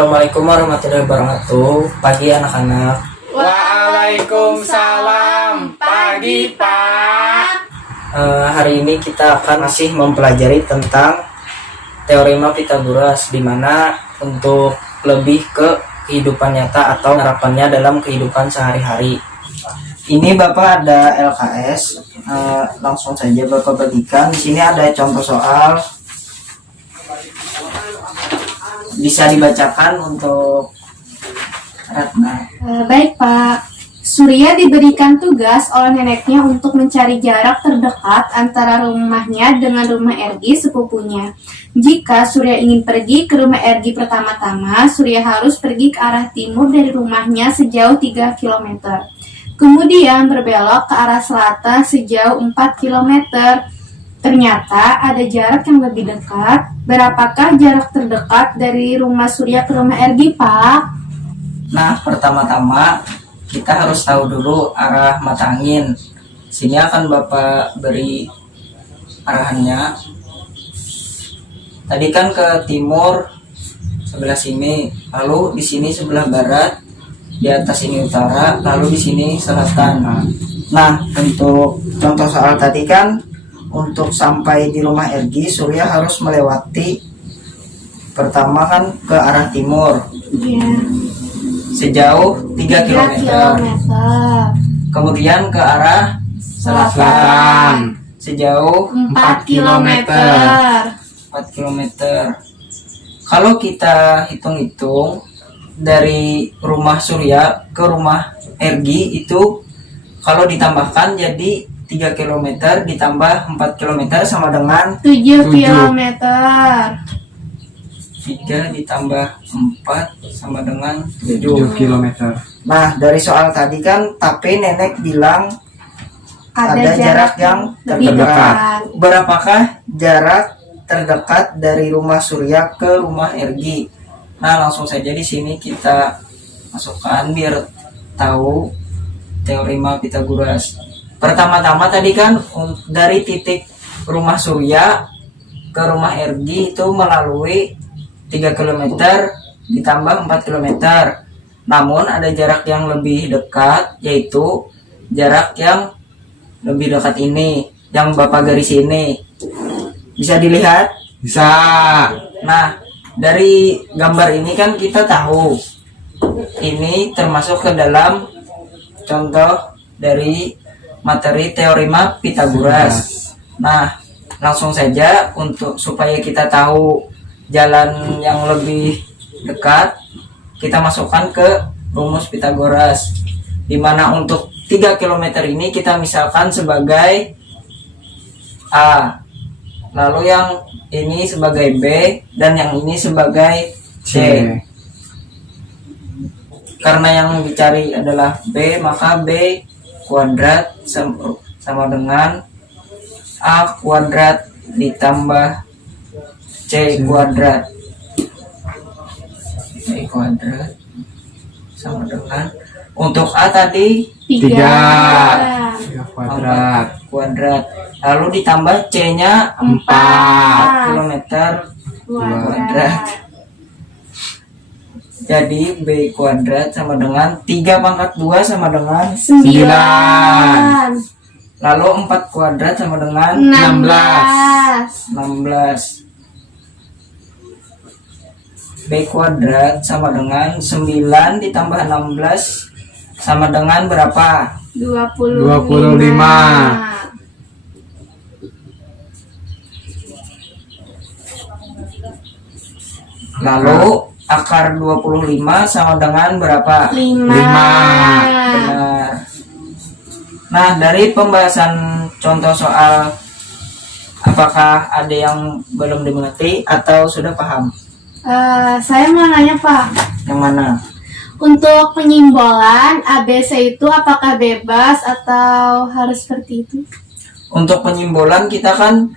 Assalamualaikum warahmatullahi wabarakatuh. Pagi anak-anak. Waalaikumsalam. Pagi, Pak. Hari ini kita akan masih mempelajari tentang teorema Pythagoras, di mana untuk lebih ke kehidupan nyata atau harapannya dalam kehidupan sehari-hari. Ini Bapak ada LKS, langsung saja Bapak bagikan. Di sini ada contoh soal, bisa dibacakan untuk Ratna. Baik Pak, Surya diberikan tugas oleh neneknya untuk mencari jarak terdekat antara rumahnya dengan rumah Ergi sepupunya. Jika Surya ingin pergi ke rumah Ergi pertama-tama, Surya harus pergi ke arah timur dari rumahnya sejauh 3 km. Kemudian berbelok ke arah selatan sejauh 4 km. Ternyata ada jarak yang lebih dekat. Berapakah jarak terdekat dari rumah Surya ke rumah Ergi, Pak? Nah, pertama-tama kita harus tahu dulu arah mata angin. Sini akan Bapak beri arahannya. Tadi kan ke timur sebelah sini, lalu di sini sebelah barat, di atas ini utara, lalu di sini selatan. Nah, untuk contoh soal tadi kan, untuk sampai di rumah Ergi, Surya harus melewati pertama kan ke arah timur. Iya. Sejauh 3 km. Kemudian ke arah selatan sejauh 4 km. 4 km. Kalau kita hitung-hitung dari rumah Surya ke rumah Ergi itu, kalau ditambahkan jadi 3 km ditambah 4 km sama dengan 7 km. 3 ditambah 4 sama dengan 7 km. Nah, dari soal tadi kan, tapi nenek bilang ada jarak yang lebih terdekat. dekat. Berapakah jarak terdekat dari rumah Surya ke rumah Ergi? Nah, langsung saja di sini kita masukkan biar tahu teorema Pythagoras. Pertama-tama tadi kan dari titik rumah Surya ke rumah Ergi itu melalui 3 km ditambah 4 km. Namun ada jarak yang lebih dekat, yaitu jarak yang lebih dekat ini, yang Bapak garis ini. Bisa dilihat? Bisa. Nah, dari gambar ini kan kita tahu ini termasuk ke dalam contoh dari materi teorema Pythagoras. Nah, langsung saja untuk supaya kita tahu jalan yang lebih dekat, kita masukkan ke rumus Pythagoras, di mana untuk 3 km ini kita misalkan sebagai A, lalu yang ini sebagai B, dan yang ini sebagai C. Karena yang dicari adalah B, maka B kuadrat sama dengan A kuadrat ditambah C kuadrat. C kuadrat sama dengan, untuk A tadi 3 kuadrat. kuadrat, lalu ditambah C-nya 4 km kuadrat. Jadi B kuadrat sama dengan 3 pangkat 2 sama dengan 9. lalu 4 kuadrat sama dengan 16. B kuadrat sama dengan 9 ditambah 16 sama dengan berapa? 25. Lalu akar 25 sama dengan berapa? 5. Benar. Nah, dari pembahasan contoh soal, apakah ada yang belum dimengerti atau sudah paham? Saya mau nanya Pak, Yang mana? untuk penyimbolan ABC itu apakah bebas atau harus seperti itu? Untuk penyimbolan kita kan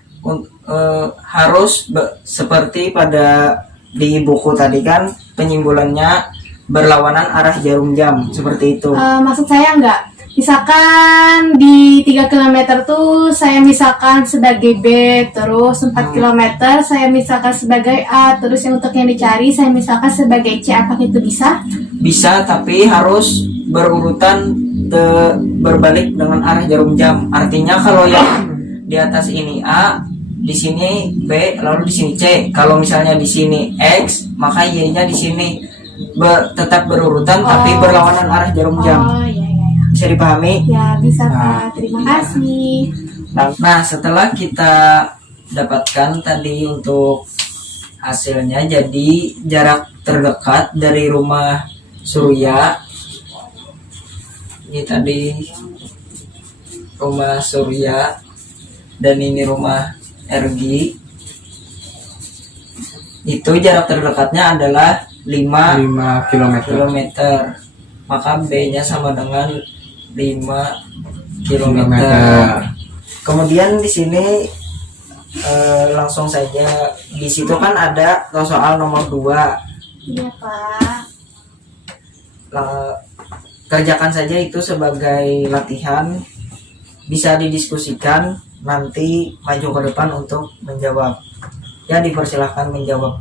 harus seperti pada di buku tadi kan, penyimbolannya berlawanan arah jarum jam seperti itu. Maksud saya enggak, Misalkan di 3 kilometer tuh saya misalkan sebagai B, terus 4 kilometer saya misalkan sebagai A, terus yang untuk yang dicari saya misalkan sebagai C. Apakah itu bisa? Bisa, tapi harus berurutan berbalik dengan arah jarum jam. Artinya kalau yang di atas ini A, di sini B, lalu di sini C. Kalau misalnya di sini X, maka Y-nya di sini tetap berurutan tapi berlawanan arah jarum jam. Oh iya. Bisa dipahami? Ya, bisa Pak. Terima kasih. Nah, setelah kita dapatkan tadi untuk hasilnya, jadi jarak terdekat dari rumah Surya, ini tadi rumah Surya dan ini rumah Ergi, itu jarak terdekatnya adalah 5 kilometer. Maka B-nya sama dengan 5 kilometer. Kemudian di sini langsung saja, di situ kan ada soal nomor 2. Iya Pak. Kerjakan saja itu sebagai latihan, bisa didiskusikan, nanti maju ke depan untuk menjawab. Ya, dipersilahkan menjawab.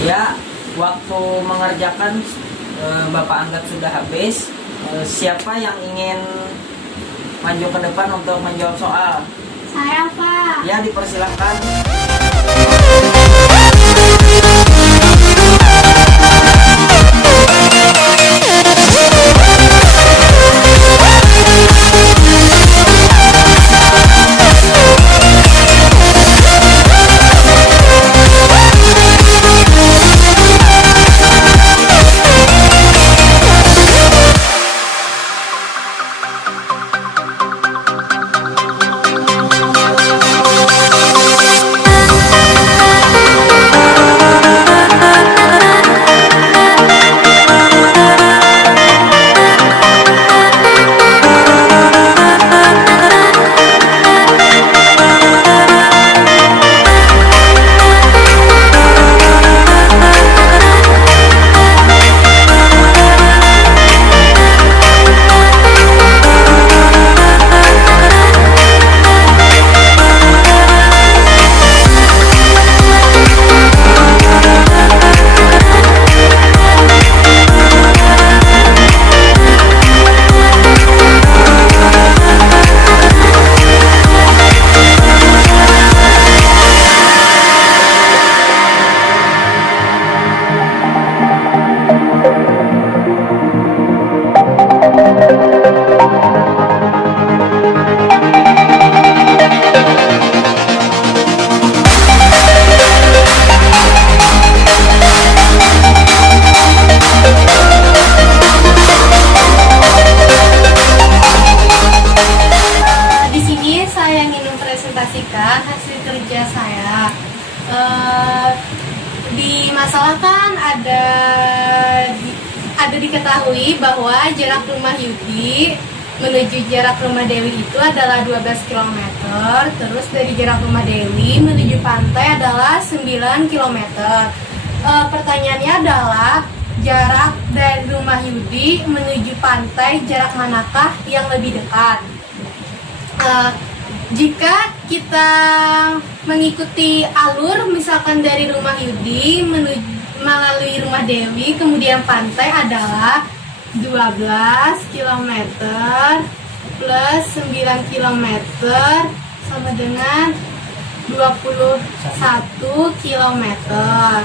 Ya, waktu mengerjakan Bapak anggap sudah habis. Siapa yang ingin maju ke depan untuk menjawab soal? Saya Pak. Ya, dipersilahkan. mempresentasikan hasil kerja saya. Di masalah kan ada diketahui bahwa jarak rumah Yudi menuju jarak rumah Dewi itu adalah 12 km. Terus dari jarak rumah Dewi menuju pantai adalah 9 km. Pertanyaannya adalah jarak dari rumah Yudi menuju pantai, jarak manakah yang lebih dekat? Jika kita mengikuti alur, misalkan dari rumah Yudi melalui rumah Dewi kemudian pantai adalah 12 km plus 9 km sama dengan 21 km.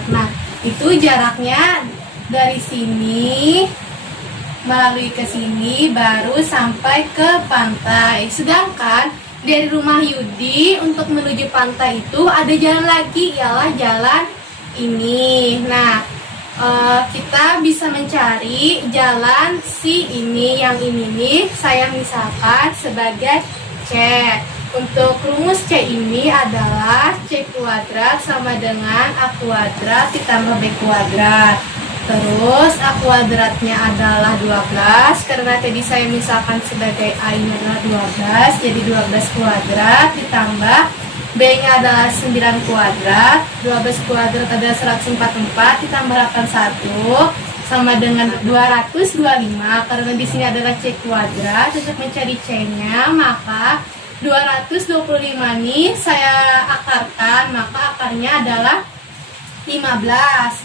Nah, itu jaraknya dari sini melalui ke sini baru sampai ke pantai. Sedangkan dari rumah Yudi untuk menuju pantai itu ada jalan lagi, ialah jalan ini. Nah, kita bisa mencari jalan si ini, yang ini nih saya misalkan sebagai C. Untuk rumus C ini adalah C kuadrat sama dengan A kuadrat ditambah B kuadrat. Terus A kuadratnya adalah 12, karena tadi saya misalkan sebagai A ini adalah 12, jadi 12 kuadrat ditambah B-nya adalah 9 kuadrat, 12 kuadrat adalah 144 ditambah 81 sama dengan 225. Karena di sini adalah C kuadrat, untuk mencari C-nya maka 225 ini saya akarkan, maka akarnya adalah 15.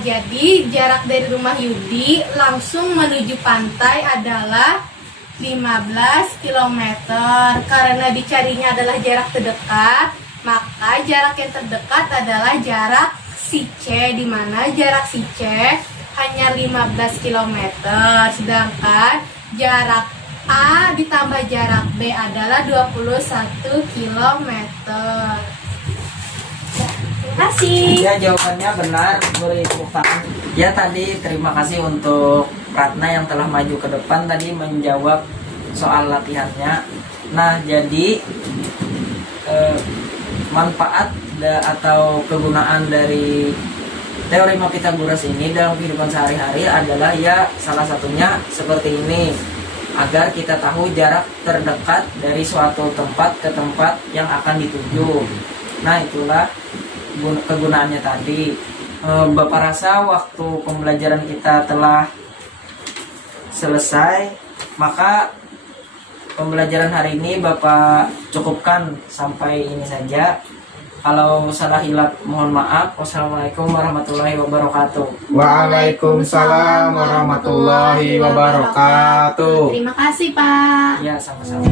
Jadi jarak dari rumah Yudi langsung menuju pantai adalah 15 km. Karena dicarinya adalah jarak terdekat, maka jarak yang terdekat adalah jarak si C, di mana jarak si C hanya 15 km. Sedangkan jarak A ditambah jarak B adalah 21 km. Terima kasih. Ya, jawabannya benar, beri tepuk tangan. Ya, tadi terima kasih untuk Ratna yang telah maju ke depan tadi menjawab soal latihannya. Nah, jadi manfaat atau kegunaan dari teorema Pythagoras ini dalam kehidupan sehari-hari adalah ya salah satunya seperti ini, agar kita tahu jarak terdekat dari suatu tempat ke tempat yang akan dituju. Nah, itulah kegunaannya tadi. Bapak rasa waktu pembelajaran kita telah selesai, maka pembelajaran hari ini Bapak cukupkan sampai ini saja. Kalau salah hilap mohon maaf. Wassalamualaikum warahmatullahi wabarakatuh. Waalaikumsalam warahmatullahi wabarakatuh. Terima kasih, Pak. Ya, sama-sama.